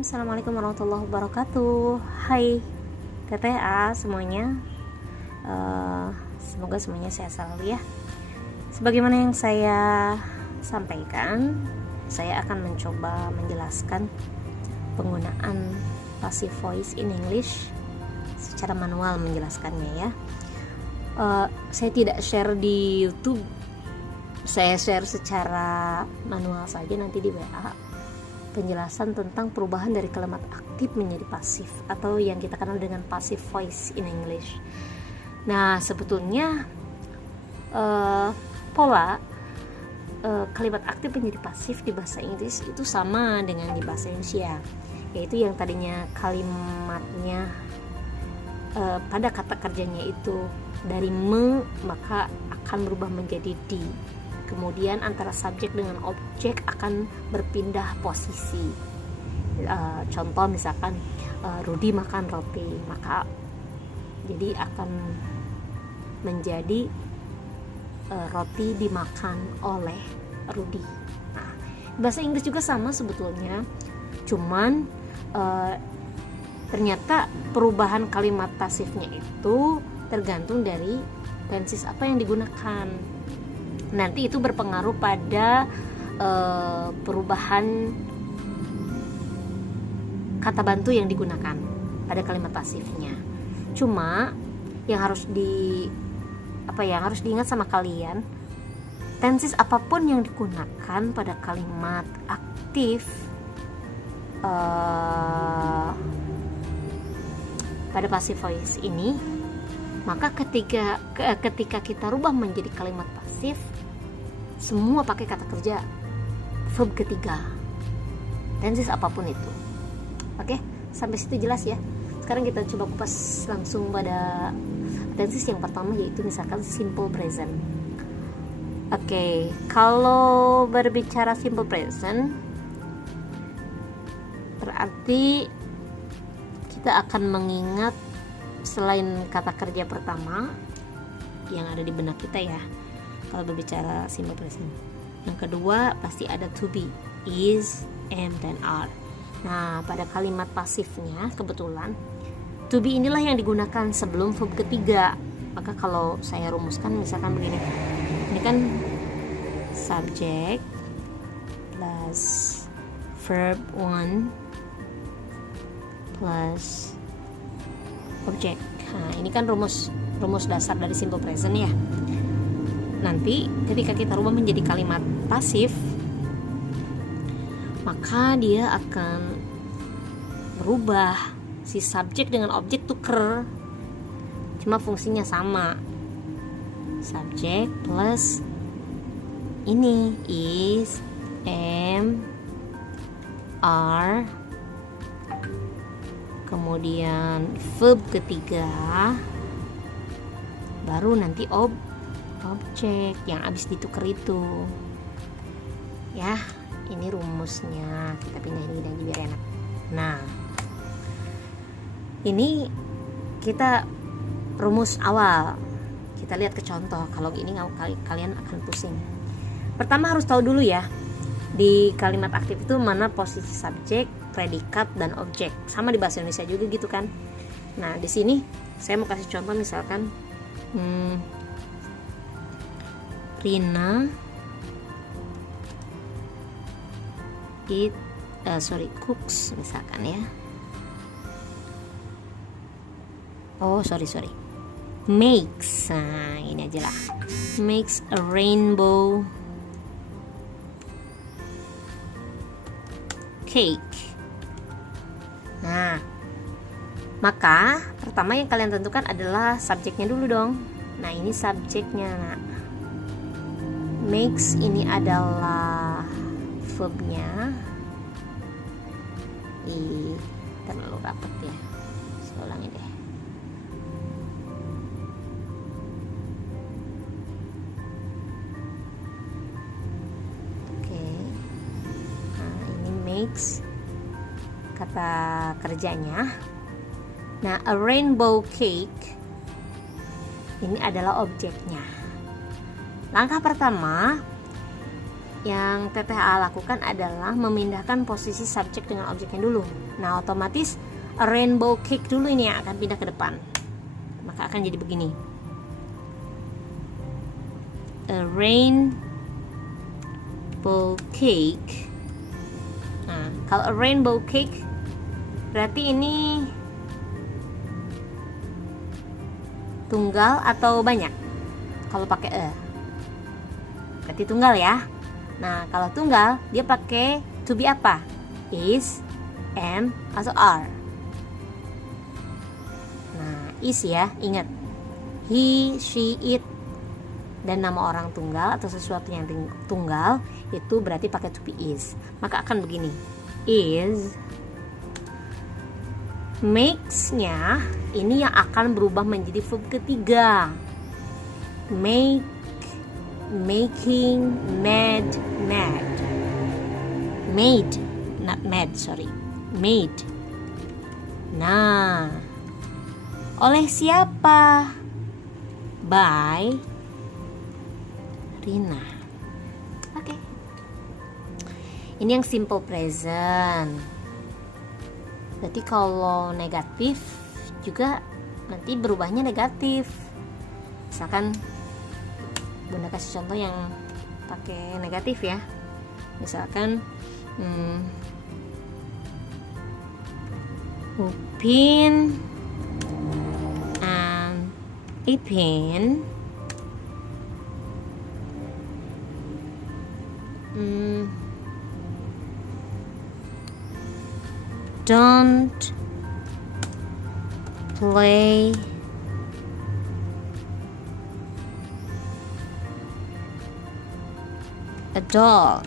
Bismillahirrahmanirrahim. Assalamualaikum warahmatullahi wabarakatuh. Hai TTA semuanya, semoga semuanya sehat selalu ya. Sebagaimana yang saya sampaikan, saya akan mencoba menjelaskan penggunaan passive voice in English secara manual, menjelaskannya ya. Saya tidak share di YouTube, saya share secara manual saja nanti di WA, penjelasan tentang perubahan dari kalimat aktif menjadi pasif atau yang kita kenal dengan passive voice in English. Nah, sebetulnya pola kalimat aktif menjadi pasif di bahasa Inggris itu sama dengan di bahasa Indonesia, yaitu yang tadinya kalimatnya pada kata kerjanya itu dari me, maka akan berubah menjadi di. Kemudian antara subjek dengan objek akan berpindah posisi. Contoh misalkan Rudi makan roti, maka jadi akan menjadi roti dimakan oleh Rudi. Nah, bahasa Inggris juga sama sebetulnya, cuman ternyata perubahan kalimat pasifnya itu tergantung dari tenses apa yang digunakan. Nanti itu berpengaruh pada perubahan kata bantu yang digunakan pada kalimat pasifnya. Cuma yang harus diingat sama kalian, tenses apapun yang digunakan pada kalimat aktif pada passive voice ini, maka ketika kita rubah menjadi kalimat pasif, semua pakai kata kerja verb ketiga, tenses apapun itu. Oke, sampai situ jelas ya. Sekarang kita coba kupas langsung pada tenses yang pertama, yaitu misalkan simple present. Oke, kalau berbicara simple present berarti kita akan mengingat selain kata kerja pertama yang ada di benak kita ya, kalau berbicara simple present. Yang kedua pasti ada to be, is, am, dan are. Nah, pada kalimat pasifnya kebetulan to be inilah yang digunakan sebelum verb ketiga. Maka kalau saya rumuskan misalkan begini, ini kan subject plus verb 1 plus objek. Nah, ini kan rumus dasar dari simple present ya. Nanti ketika kita rubah menjadi kalimat pasif, maka dia akan berubah, si subjek dengan objek tuker, cuma fungsinya sama. Subjek plus ini is, am, are, kemudian verb ketiga, baru nanti objek yang habis ditukar itu ya. Ini rumusnya, kita pindahin aja biar enak. Nah, ini kita rumus awal, kita lihat ke contoh. Kalau ini kalian akan pusing. Pertama harus tahu dulu ya, di kalimat aktif itu mana posisi subjek, predikat, dan objek. Sama di bahasa Indonesia juga gitu kan. Nah, di sini saya mau kasih contoh misalkan Rina cooks misalkan ya. Makes. Nah, ini aja lah. Makes a rainbow cake. Nah, maka pertama yang kalian tentukan adalah subjeknya dulu dong. Nah, ini subjeknya. Nah, makes ini adalah verbnya. Terlalu rapat ya, saya ulangi deh. Oke. Nah, ini makes kata kerjanya. Nah, a rainbow cake ini adalah objeknya. Langkah pertama, yang TTH lakukan adalah memindahkan posisi subjek dengan objeknya dulu. Nah, otomatis a rainbow cake dulu ini yang akan pindah ke depan. Maka akan jadi begini. A rainbow cake. Nah, kalau a rainbow cake berarti ini tunggal atau banyak? Kalau pakai berarti tunggal ya. Nah, kalau tunggal dia pakai to be apa? Is, am, atau are. Nah, is ya, ingat. He, she, it, dan nama orang tunggal atau sesuatu yang tunggal itu berarti pakai to be is. Maka akan begini. Is makes-nya ini yang akan berubah menjadi verb ketiga. Make, making, made, made, not mad, sorry, made. Nah, oleh siapa? By Rina. Oke. Ini yang simple present. Berarti kalau negatif juga nanti berubahnya negatif. Misalkan Bunda kasih contoh yang pakai negatif ya. Misalkan Upin and Ipin don't play a doll.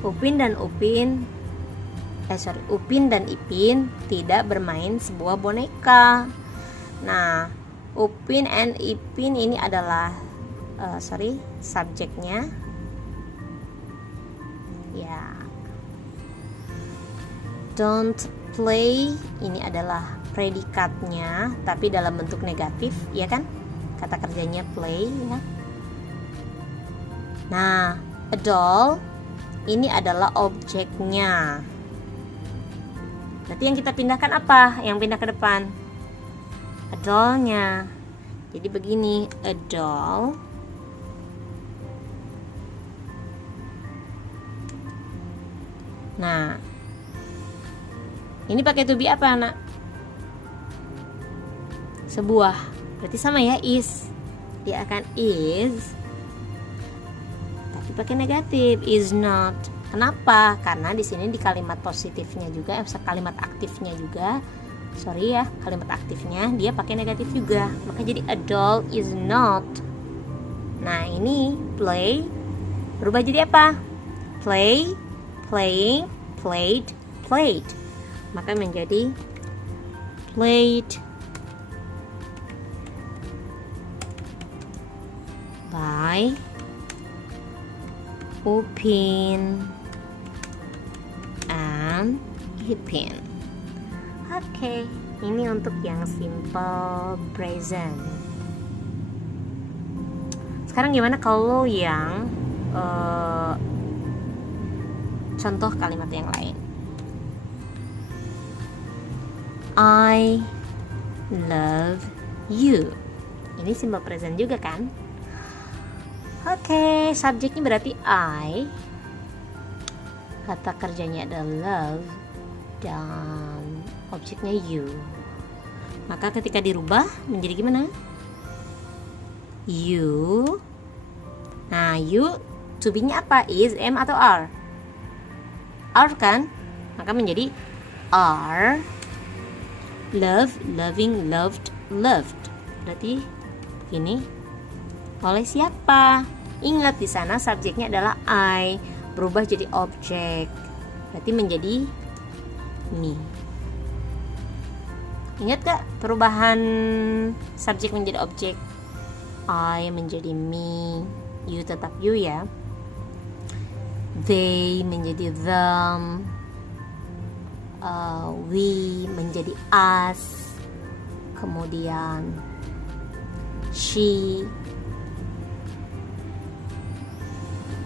Upin dan Ipin tidak bermain sebuah boneka. Nah, Upin and Ipin ini adalah subjeknya. Ya. Don't play ini adalah predikatnya, tapi dalam bentuk negatif, ya kan? Kata kerjanya play, ya. Nah, a doll ini adalah objeknya. Berarti yang kita pindahkan apa? Yang pindah ke depan? A doll-nya. Jadi begini, a doll Nah, ini pakai to be apa, Nak? Sebuah. Berarti sama ya, is. Dia akan is, tapi pakai negatif, is not. Kenapa? Karena di sini di kalimat positifnya juga, kalimat aktifnya juga, kalimat aktifnya dia pakai negatif juga. Maka jadi a doll is not. Nah, ini play berubah jadi apa? Play, playing, played, played. Maka menjadi played by Upin and Ipin. Oke, ini untuk yang simple present. Sekarang gimana kalau yang contoh kalimat yang lain? I love you. Ini simple present juga kan? Oke, subjeknya berarti I, kata kerjanya adalah love, dan objeknya you. Maka ketika dirubah menjadi gimana? You. Nah, you to be-nya apa? Is, am, atau are? Are kan? Maka menjadi are, love, loving, loved, loved. Berarti ini oleh siapa? Ingat di sana subjeknya adalah I, berubah jadi objek. Berarti menjadi me. Ingat gak perubahan subjek menjadi objek? I menjadi me, you tetap you ya. They menjadi them, we menjadi us, kemudian she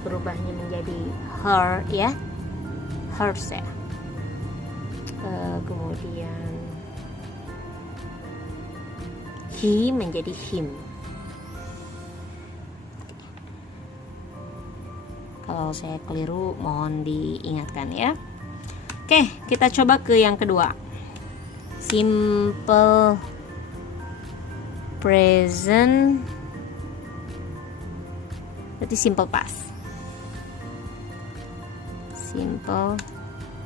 berubahnya menjadi her ya, hers ya. Kemudian he menjadi him. Kalau saya keliru mohon diingatkan ya. Oke, kita coba ke yang kedua. Simple present berarti simple past. Simple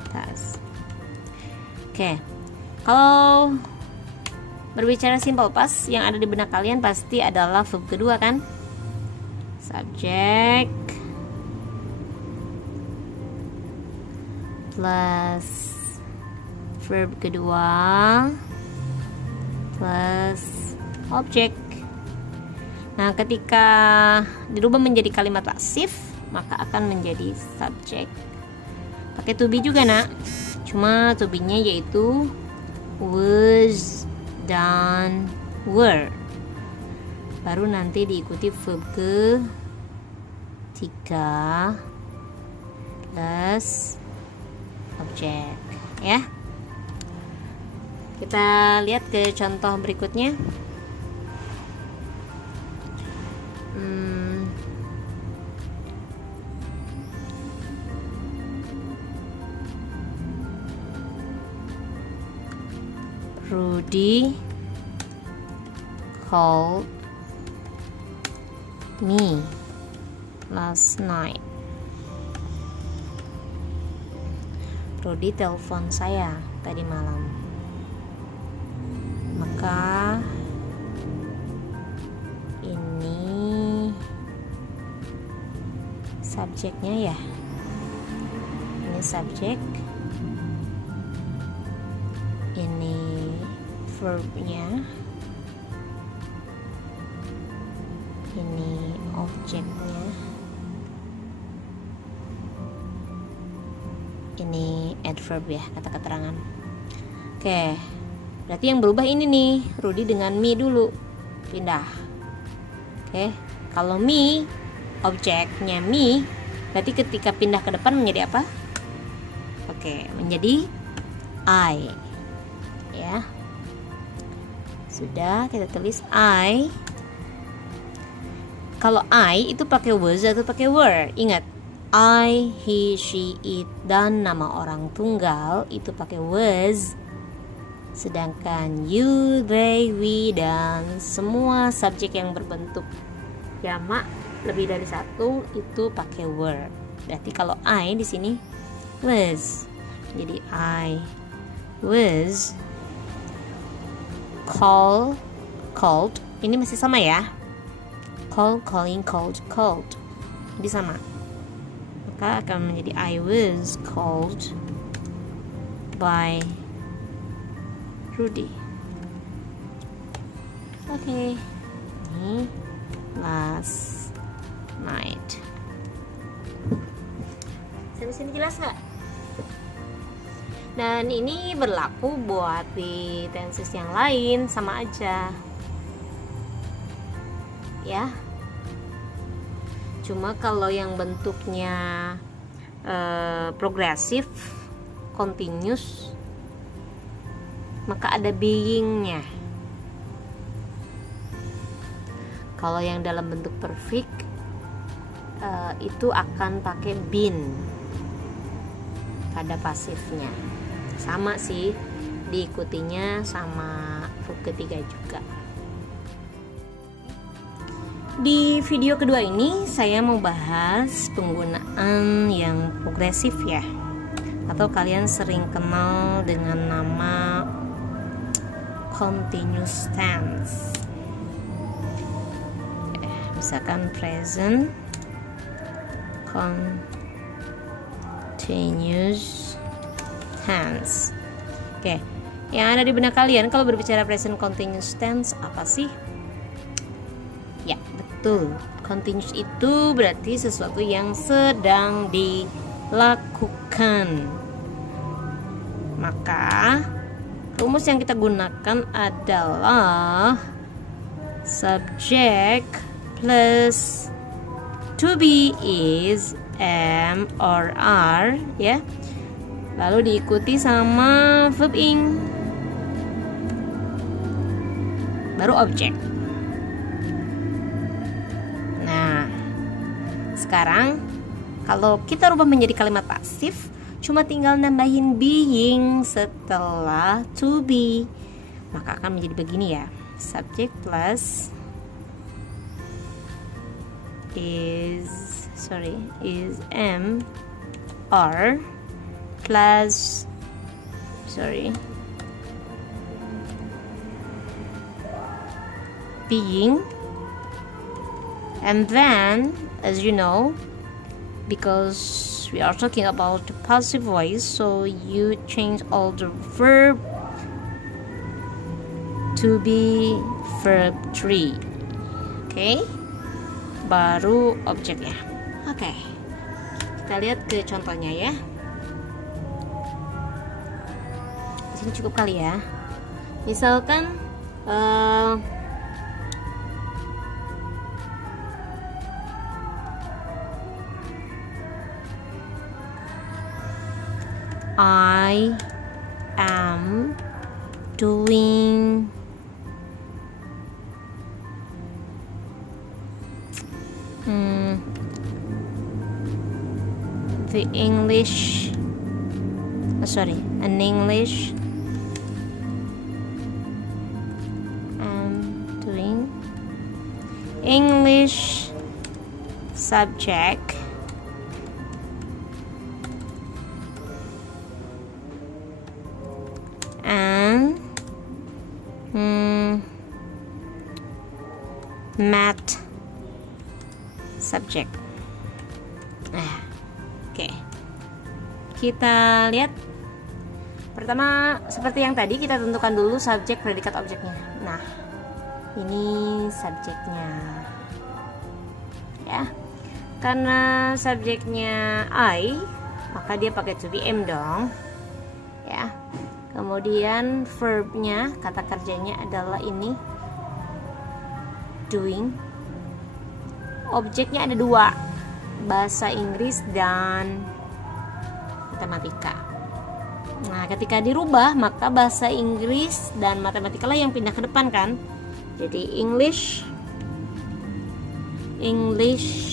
past. Oke. Kalau berbicara simple past, yang ada di benak kalian pasti adalah verb kedua kan? Subject plus verb kedua plus object. Nah, ketika dirubah menjadi kalimat pasif, maka akan menjadi subject. Pakai to be juga nak, cuma to be-nya yaitu was dan were. Baru nanti diikuti verb ketiga plus objek ya. Kita lihat ke contoh berikutnya. Rudy called me last night. Rudy telepon saya tadi malam. Maka ini subjeknya ya. Ini subjek. Ini verbnya. Ini objeknya. Ini adverb ya, kata keterangan. Oke, berarti yang berubah ini nih, Rudy dengan me dulu, pindah. Oke, kalau me, objeknya me, berarti ketika pindah ke depan menjadi apa? Oke, menjadi I. Ya, sudah kita tulis I. Kalau I itu pakai was atau pakai were? Ingat, I, he, she, it, dan nama orang tunggal itu pakai was. Sedangkan you, they, we, dan semua subjek yang berbentuk jamak lebih dari satu itu pakai were. Berarti kalau I di sini was. Jadi I was called. Ini masih sama ya. Calling, called. Jadi sama. Maka akan menjadi I was called by Rudy. Oke. Ini last night. Sampai sini jelas nggak? Dan ini berlaku buat di tenses yang lain, sama aja. Ya. Cuma kalau yang bentuknya progresif, continuous, maka ada being-nya. Kalau yang dalam bentuk perfect itu akan pakai been pada pasifnya. Sama sih, diikutinya sama verb ketiga juga. Di video kedua ini saya mau bahas penggunaan yang progresif ya, atau kalian sering kenal dengan nama continuous tense. Misalkan present continuous tense. Oke, yang ada di benak kalian kalau berbicara present continuous tense apa sih? Ya, betul. Continuous itu berarti sesuatu yang sedang dilakukan. Maka rumus yang kita gunakan adalah subject plus to to be is am or are, ya. Lalu diikuti sama verb ing, baru objek. Nah, sekarang kalau kita rubah menjadi kalimat pasif, cuma tinggal nambahin being setelah to be, maka akan menjadi begini ya. Subject plus is am or plus being, and then as you know, because we are talking about the passive voice, so you change all the verb to be verb 3. Okay, baru objeknya. Oke, kita lihat ke contohnya ya. Di sini cukup kali ya. Misalkan I am doing the English, an English. I'm doing English subject and math subject. Oke. Kita lihat pertama, seperti yang tadi kita tentukan dulu subjek, predikat, objeknya. Nah, ini subjeknya ya. Karena subjeknya I, maka dia pakai to be am dong ya. Kemudian verbnya, kata kerjanya adalah ini doing. Objeknya ada 2, bahasa Inggris dan matematika. Nah, ketika dirubah maka bahasa Inggris dan matematika lah yang pindah ke depan kan. Jadi English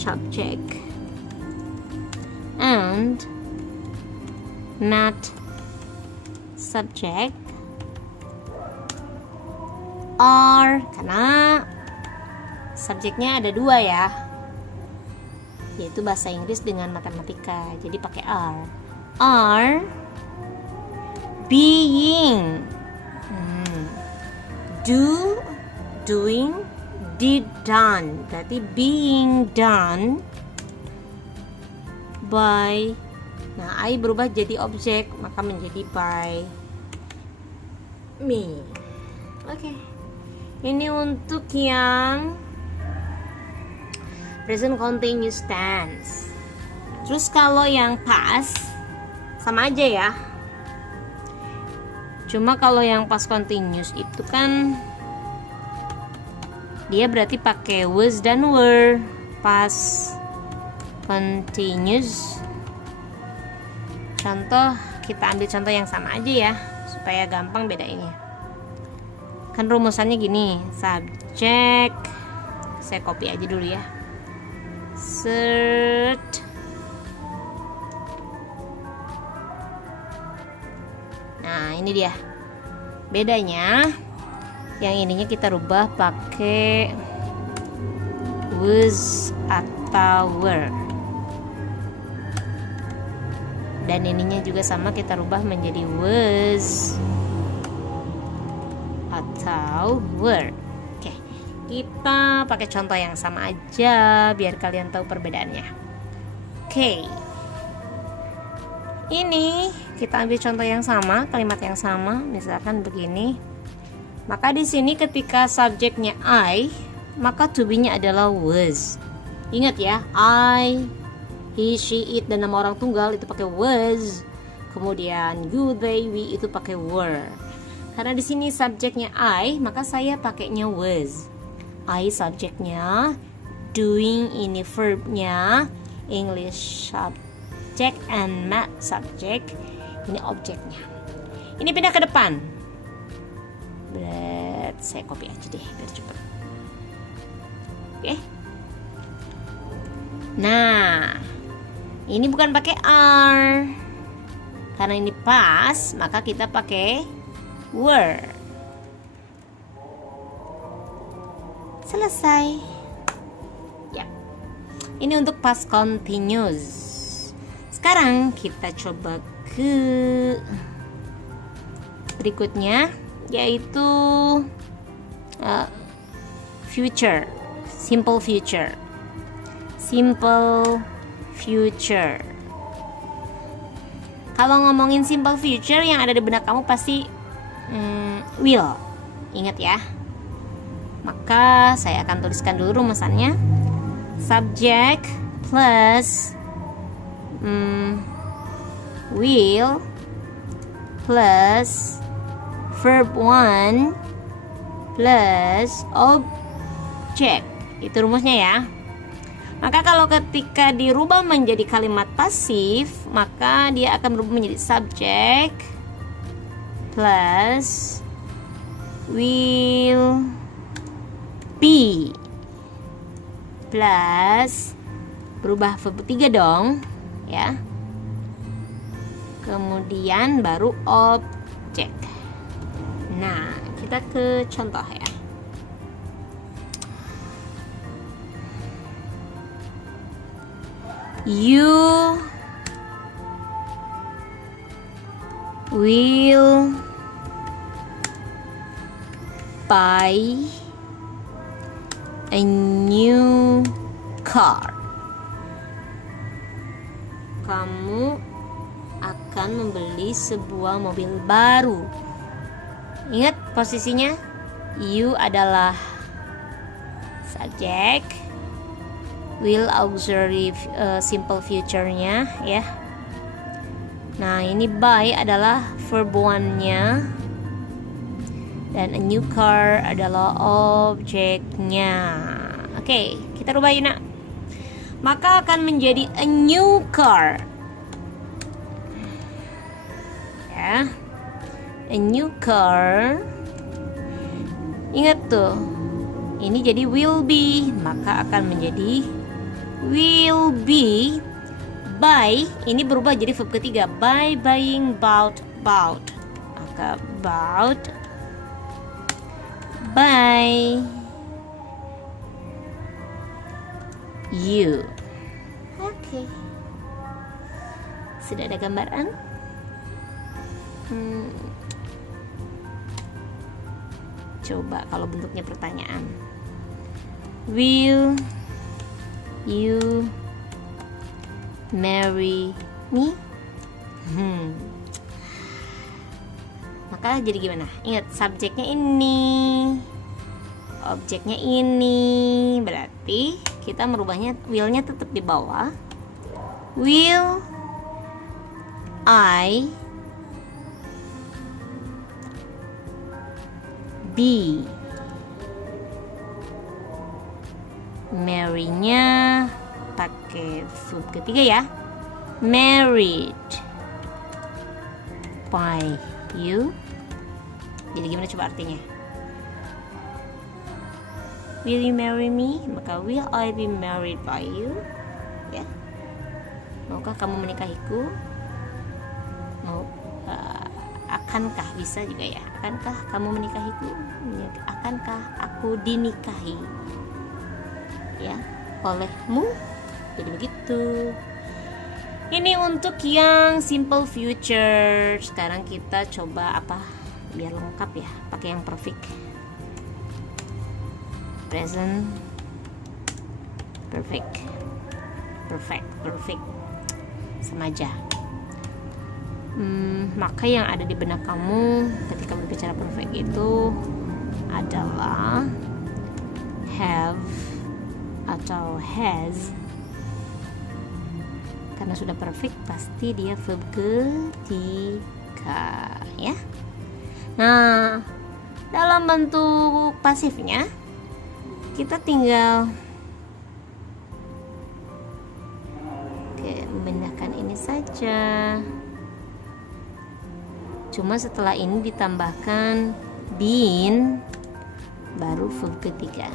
subject and math subject are, karena subjeknya ada 2 ya, yaitu bahasa Inggris dengan matematika, jadi pakai are being, doing, did, done. Berarti being done by, nah I berubah jadi objek, maka menjadi by me. Oke. Ini untuk yang present continuous tense. Terus kalau yang past sama aja ya. Cuma kalau yang past continuous itu kan dia berarti pakai was dan were. Past continuous. Contoh, kita ambil contoh yang sama aja ya, supaya gampang bedainnya. Kan rumusannya gini, subjek, saya copy aja dulu ya, cert, nah ini dia bedanya. Yang ininya kita rubah pakai was atau were, dan ininya juga sama, kita rubah menjadi was atau were. Oke, kita pakai contoh yang sama aja biar kalian tahu perbedaannya. Oke, ini kita ambil contoh yang sama, kalimat yang sama, misalkan begini. Maka di sini ketika subjeknya I, maka to be-nya adalah was. Ingat ya, I, he, she, it, dan nama orang tunggal itu pakai was. Kemudian you, they, we itu pakai were. Karena di sini subjeknya I, maka saya pakainya was. I subjeknya, doing ini verbnya, English subject and math subject, ini objeknya. Ini pindah ke depan. Saya copy aja deh biar cepet. Oke. Nah, ini bukan pakai are. Karena ini past, maka kita pakai were. Selesai. Ya. Ini untuk past continuous. Sekarang kita coba ke berikutnya, yaitu future, simple future. Simple future. Kalau ngomongin simple future, yang ada di benak kamu pasti will. Ingat ya. Maka saya akan tuliskan dulu rumusannya. Subject plus will plus verb 1 plus object. Itu rumusnya ya. Maka kalau ketika dirubah menjadi kalimat pasif, maka dia akan berubah menjadi subject plus will be plus berubah verb 3 dong ya. Kemudian baru objek. Nah, kita ke contoh ya. You will buy a new car. Kamu akan membeli sebuah mobil baru. Ingat posisinya, you adalah subjek, will auxiliary simple future-nya ya. Nah, ini buy adalah verb 1-nya dan a new car adalah objeknya. Oke, kita rubah yuk nak. Maka akan menjadi a new car ya. A new car. Ingat tuh, ini jadi will be, maka akan menjadi will be. Buy ini berubah jadi verb ketiga, buy, buying, bought. Maka bought, buy you. Oke. Sudah ada gambaran? Coba kalau bentuknya pertanyaan. Will you marry me? Maka jadi gimana? Ingat, subjeknya ini, objeknya ini. Berarti kita merubahnya, will-nya tetap di bawah. Will I be? Marry-nya pakai verb ketiga ya. Married by you. Jadi gimana coba artinya? Will you marry me? Maka will I be married by you? Ya. Maukah kamu menikahiku? Mau akankah, bisa juga ya. Akankah kamu menikahiku? Akankah aku dinikahi? Ya, olehmu. Jadi begitu. Ini untuk yang simple future. Sekarang kita coba apa biar lengkap ya, pakai yang perfect. Present perfect. Sama aja. Maka yang ada di benak kamu ketika berbicara perfect itu adalah have atau has. Karena sudah perfect, pasti dia verb ketiga ya. Nah, dalam bentuk pasifnya kita tinggal saja. Cuma setelah ini ditambahkan been, baru verb ketiga.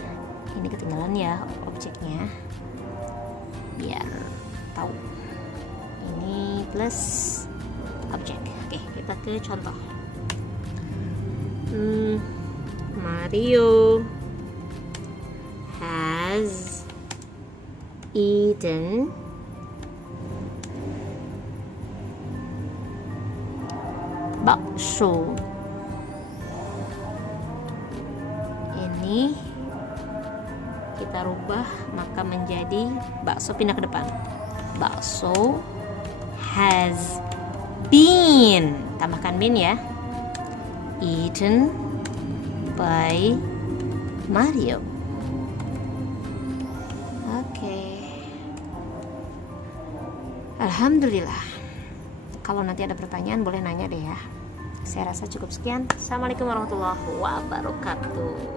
Ini ketinggalan ya objeknya, biar tahu. Ini plus objek. Oke, kita ke contoh. Mario has eaten bakso. Ini kita rubah maka menjadi bakso, pindah ke depan. Bakso has been, tambahkan been ya, eaten by Mario. Oke. Alhamdulillah. Kalau nanti ada pertanyaan boleh nanya deh ya. Saya rasa cukup sekian. Assalamualaikum warahmatullahi wabarakatuh.